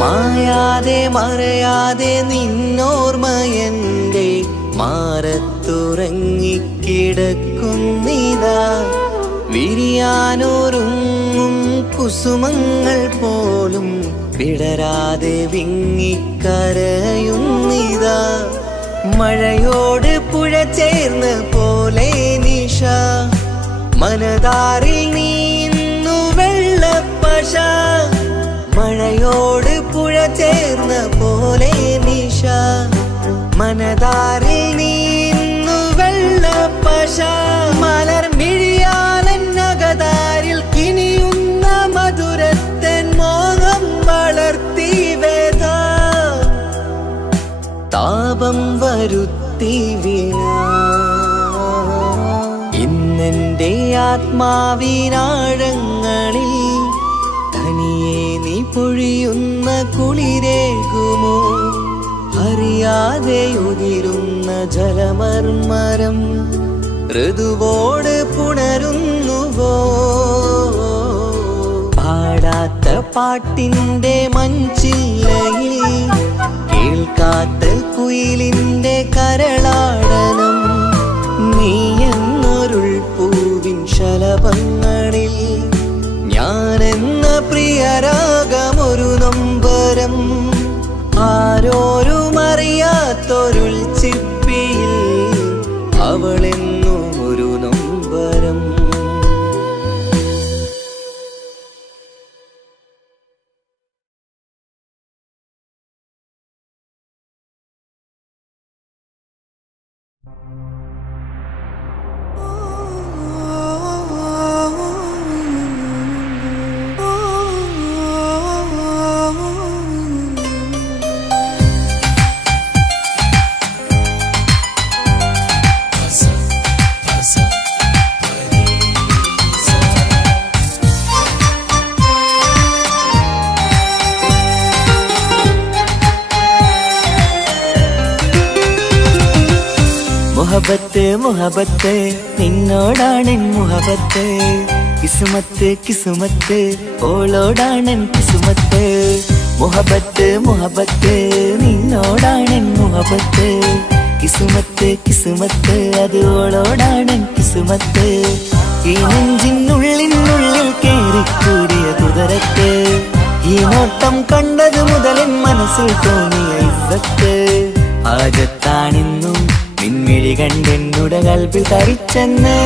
മായാതെ മറയാതെ നിന്നോർമ്മയെന്റെ മാറത്തുറങ്ങിക്കിടക്കുന്നിതാ. വിരിയാനൊരുങ്ങും കുസുമങ്ങൾ പോലും വിടരാതെ വിങ്ങിക്കരയുന്നിതാ. മഴയോട് പുഴ ചേർന്ന പോലെ നിശ, മനതാറിൽ നീന്നു വെള്ളപ്പശ. മഴയോട് പുഴ ചേർന്ന പോലെ നിശ, മനതാറിൽ നീന്നു വെള്ളപ്പശ. മലർ മിഴിയാലന്നകതാരിൽ കിനിയുന്ന മധുരത്തൻ മോഹം വളർത്തി വേദ. താപം വരുത്തി വീണ ഇന്നെന്റെ ആത്മാവിനാഴങ്ങളിൽ തനിയെ നീ പൊഴിയുന്ന കുളിരേകുമോ? അറിയാതെ ഉതിരുന്ന ജലമർമരം ഋതുവോട് പുണരുന്നുവോ? പാടാത്ത പാട്ടിൻ്റെ മഞ്ചില്ലയിൽ കേൾക്കാത്ത കുയിലിൻ്റെ കരളാടനം നീ എന്നൊരുൾ പൂവിൻ ശലഭങ്ങളിൽ ഞാനെന്ന പ്രിയരാഗമൊരു നൊമ്പരം ആരോരും അറിയാത്തൊരുൾ ചിപ്പിയിൽ അവളെന്നും ഒരു നൊമ്പരം. മുഹബത്ത് മുഹബത്ത് നിന്നോടാണ് മുഹബത്ത് കിസുമത്ത് കിസുമത്ത് ഓളോടാണ് കിസുമത്ത് മുഹബത്ത് മുഹബത്ത് നിന്നോടാണ് മുഹബത്ത് കിസുമത്ത് കിസുമത്ത് അത് ഓളോടാണ് കിസുമത്ത് ഈ നെഞ്ചിനുള്ളിനുള്ളിൽ കേറിക്കൂടിയ കുതിരത്ത് ഈ നോട്ടം കണ്ടത് മുതലൻ മനസ്സിൽ തോന്നിയ ഇസ്സത്ത് ആജത്താണിന്നും പിൻമിഴി കണ്ടെന്നുടെ കൽബിൽ തരിച്ചെന്ന്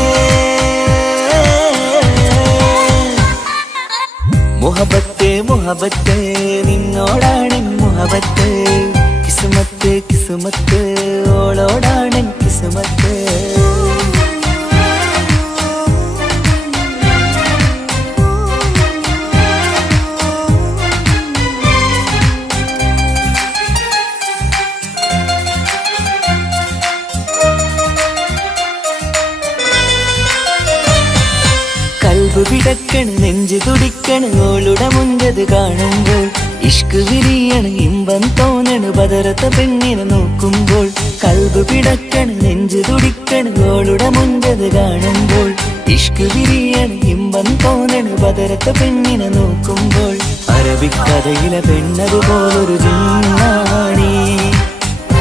മുഹബത്ത് മുഹബത്ത് നിന്നോടാണ് മുഹബത്ത് കിസുമത്ത് കിസുമത്ത് ഓളോടാണ് കിസുമത്ത് കൽബ് പിടക്കണ് നെഞ്ചു തുടിക്കണ് ഓളുടെ മുൻപത് കാണുമ്പോൾ ഇഷ്ക് വിരിയണ് ഇമ്പം തോന്നണ് ബദറത്ത പെണ്ണിനെ നോക്കുമ്പോൾ കൽബ് പിടക്കണ് നെഞ്ചു തുടിക്കണ് ഓളുടെ മുൻപത് കാണുമ്പോൾ ഇഷ്ക് വിരിയണ് ഇമ്പം തോന്നണ് ബദറത്ത പെണ്ണിനെ നോക്കുമ്പോൾ അറബിക്കഥയിലെ പെണ്ണത് പോലൊരു ജിന്നാണേ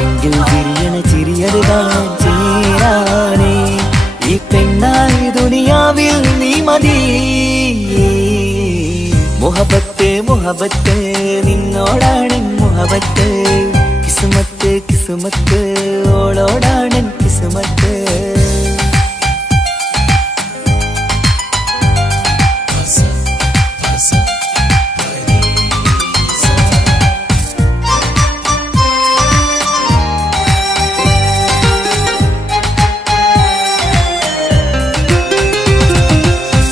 എങ്കിൽ വിരിയണ ചിരിയത് കാണാൻ ചേരാനേ ഈ പെണ്ണായി ദുനിയാവിൽ നീ മതി മുഹബത്ത് മുഹബത്ത് നിന്നോടാണ് മുഹബത്ത് കിസുമത്ത് കിസുമത്ത് ഓളോടാണ് കിസുമത്ത്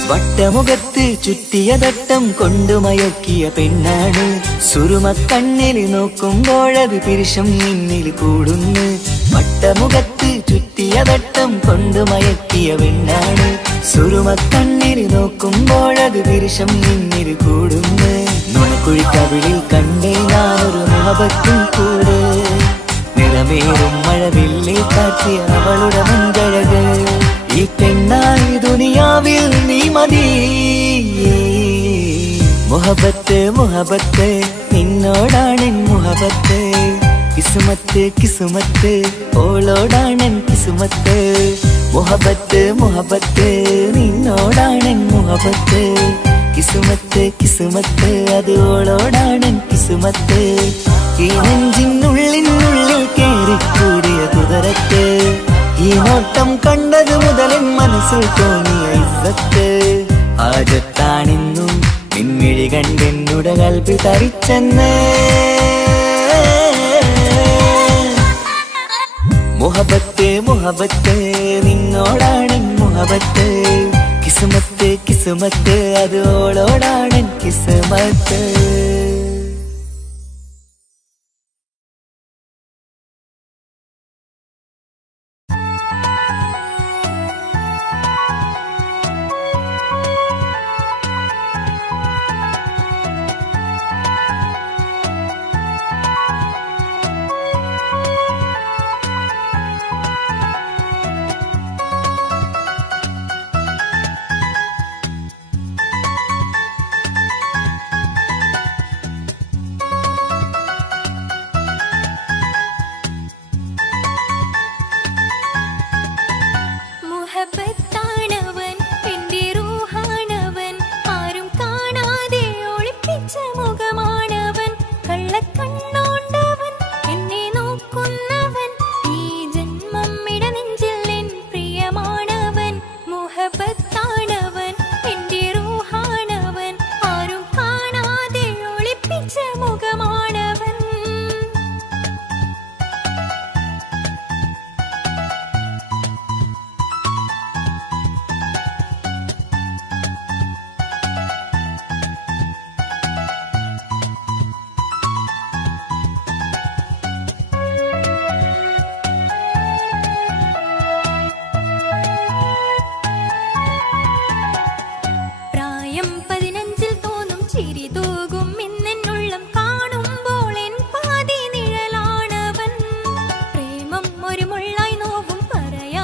വട്ടമുഖത്ത് ചുറ്റിയ തട്ടം കൊണ്ടു മയക്കിയ പെണ്ണാണ് സുറുമക്കണ്ണിൽ നോക്കുമ്പോഴത് പിരിശം നിന്നിൽ കൂടുന്നു വട്ടമുഖത്ത് ചുറ്റിയ തട്ടം കൊണ്ടു മയക്കിയ പെണ്ണാണ് സുറുമക്കണ്ണിൽ നോക്കുമ്പോഴത് പിരിശം നിന്നിൽ കൂടുന്നു നുണക്കുഴിക്കവിളിൽ കണ്ടേ ഞാനൊരു മുഹബത്തും കൂട് നിറമേറും മഴവില്ലിൽ കാട്ടിയ അവളുടെ മുൻകഴക് ഈ പെണ്ണായി ദുനിയാവിൽ നീ മതി മുഹബത്ത് മുഹബത്ത് നിന്നോടാണ് മുഹബത്ത് കിസുമത്ത് കിസുമത്ത് ഓളോടാണ് കിസുമത്ത് മുഹബത്ത് മുഹബത്ത് നിന്നോടാണ് മുഹബത്ത് കിസുമത്ത് കിസുമത്ത് അത് ഓളോടാണ് കിസുമത്ത് ഈ നെഞ്ചിനുള്ളിനുള്ളിൽ കേറിക്കൂടിയ കുതിരത്ത് ഈ നോട്ടം കണ്ടത് മുതലൻ മനസ്സിൽ തോന്നിയ ഇസ്സത്ത് ആജത്താണിന്നും പിൻമിഴി കണ്ടെന്നുടെ കൽബിൽ തരിച്ചെന്ന് മുഹബത്ത് മുഹബത്ത് നിന്നോടാണ് മുഹബത്ത് കിസുമത്ത് കിസുമത്ത് അത് ഓളോടാണ് കിസുമത്ത് ഒരു മുള്ളായി നോവും പറയാ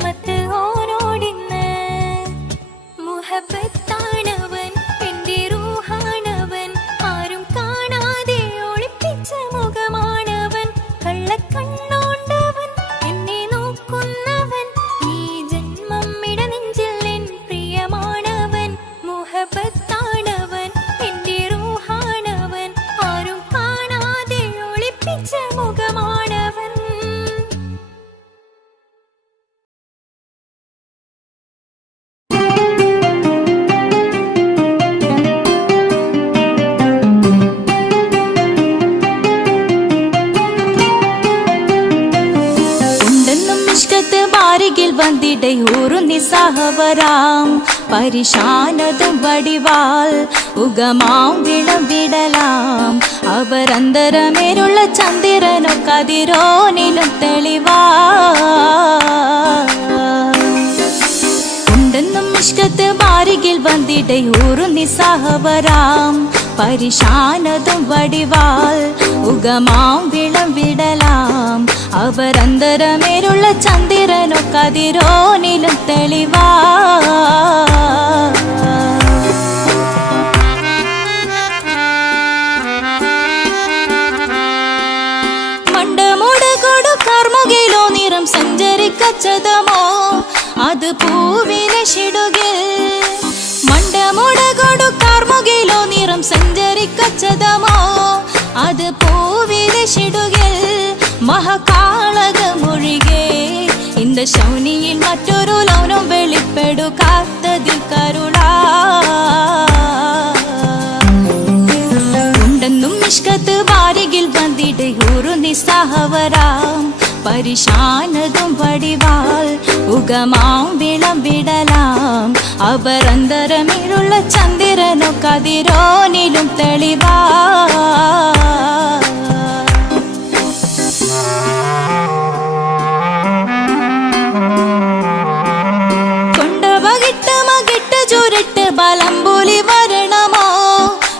കിസ്മത്ത് ഓനോടിന്ന്. മുഹബത്താണവൻ, എന്റെ റൂഹാണവൻ, ആരും കാണാതെ ഒളിപ്പിച്ച മുഖമാണവൻ. കള്ളക്കണ്ണോണ്ടവൻ, എന്നെ നോക്കുന്നവൻ, ഈ ജന്മം ഇടനെഞ്ചിൽ എൻ പ്രിയമാണവൻ. മുഹബത്താണവൻ, എന്റെ റൂഹാണവൻ, ആരും കാണാതെ ഒളിപ്പിച്ച മുഖമാണവൻ. ബാരികിൽ വന്നിടை ഊറുന്നി സഹവരാം പരിശാനതും വടിവാൾ ഉഗമാം വിളവിടലാം അവരന്തരമേലുള്ള ചന്ദ്രനോ കതിരോനിലും തെളിവാ ഉണ്ടെന്നും ഇഷ്കത്ത് ബാരികിൽ വന്നിടை ഊറുന്നി സഹവരാം പരിശാനതും വടിവാൾ ഉഗമാം വിളവിടലാം അവരന്തരമേലുള്ള ചന്ദ്രനോ കതിരോനിലും തെളിവാ മണ്ടമുടകൊടു കർമുകിലോ നിറം സഞ്ചരിക്കച്ചതമോ അത് പൂവിലെ ഷിടുകിൽ മണ്ടമുടകൊടു കർമുകിലോ നിറം സഞ്ചരിക്കച്ചതമോ അത് പൂവിലെ ഷിടുകിൽ മഹാകാളകമൊഴികെ இந்த ശൗനിയിൽ മറ്റൊരു ലൗനം വെളിപ്പെടുക്കാത്തതിൽ കരുണാ ഉണ്ടെന്നും ഇഷ്കത്ത് ബാരികിൽ വന്നിടை ഊറുന്നി സഹവരാം പരിശാനതും വടിവാൾ ഉഗമാം വിളവിടലാം അവരന്തരമിലുള്ള ചന്ദ്രനോ കതിരോനിലും തെളിവാ ചുരുട്ട് ബലംബുലി വരണമോ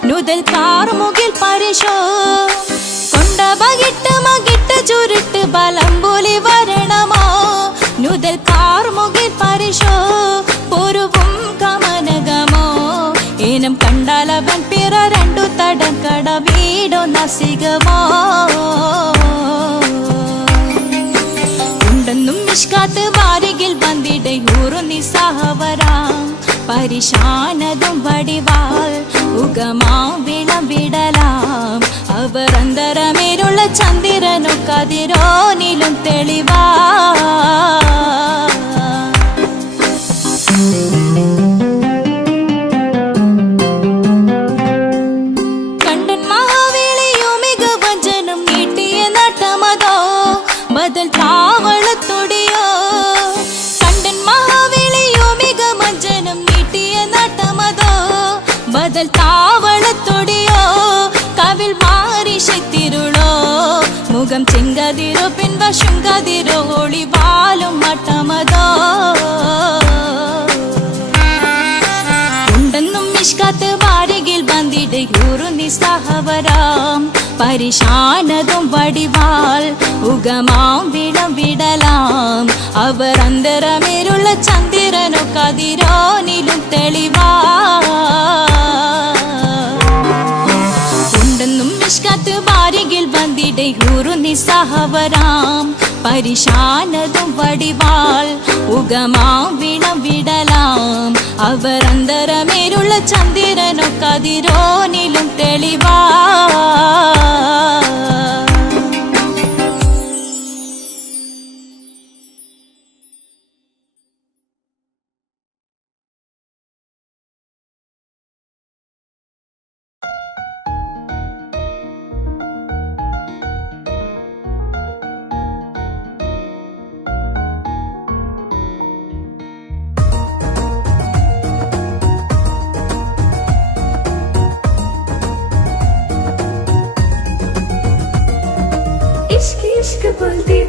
നുതൽ കാർമുകിൽ പരിശോ കൊണ്ടപകിട്ട് മകിട്ട് ചുരുട്ട് ബലംബുലി വരണമോ നുതൽ കാർമുകിൽ പരിശോ പൊരുവും കമനകമോ ഏനം കണ്ടാലവൻ പിറ രണ്ടു തടക്കട വീടോ നസികമോ ഉണ്ടെന്നും മിഷ്കാത്ത് ബാരികിൽ വന്നിടை ഊറുന്നി സഹവരാം പരിശാനതും വടിവാൾ ഉഗമാം വിളവിടലാം അവരന്തരമേലുള്ള ചന്ദ്രനോ കതിരോനിലും തെളിവാ കണ്ടൻ മഹാവേളിയോ മികവഞ്ചനം നീട്ടിയ നട്ടമതോ ബദൽ താവളത്തൊടിയോ കണ്ടൻ മഹാവേളിയോ മികവഞ്ചനം നീട്ടിയ നട്ടമതോ ബദൽ താവളത്തൊടിയോ കവിൽ മാറി ശക്തിരുളോ മുഖം ചെങ്കതിരോ പിൻവശം കതിരോ ഒളിവാലും മട്ടമതോ ഉണ്ടെന്നും മിഷ്കാത്ത് ബാരികിൽ വന്നിടை ഊറുന്നി സഹവരാം പരിശാനതും വടിവാൾ ഉഗമാം വിളവിടലാം അവരന്തരമേലുള്ള ചന്ദ്രനോ കതിരോനിലും തെളിവാ ഉണ്ടെന്നും മിഷ്കാത്ത് ബാരികിൽ വന്നിടை ഊറുന്നി സഹവരാം പരിശാനതും വടിവാൾ ഉഗമാം വിളവിടലാം അവരന്തരമേലുള്ള ചന്ദ്രനോ കതിരോനിലും തെളിവാ इश्क इश्क बोलते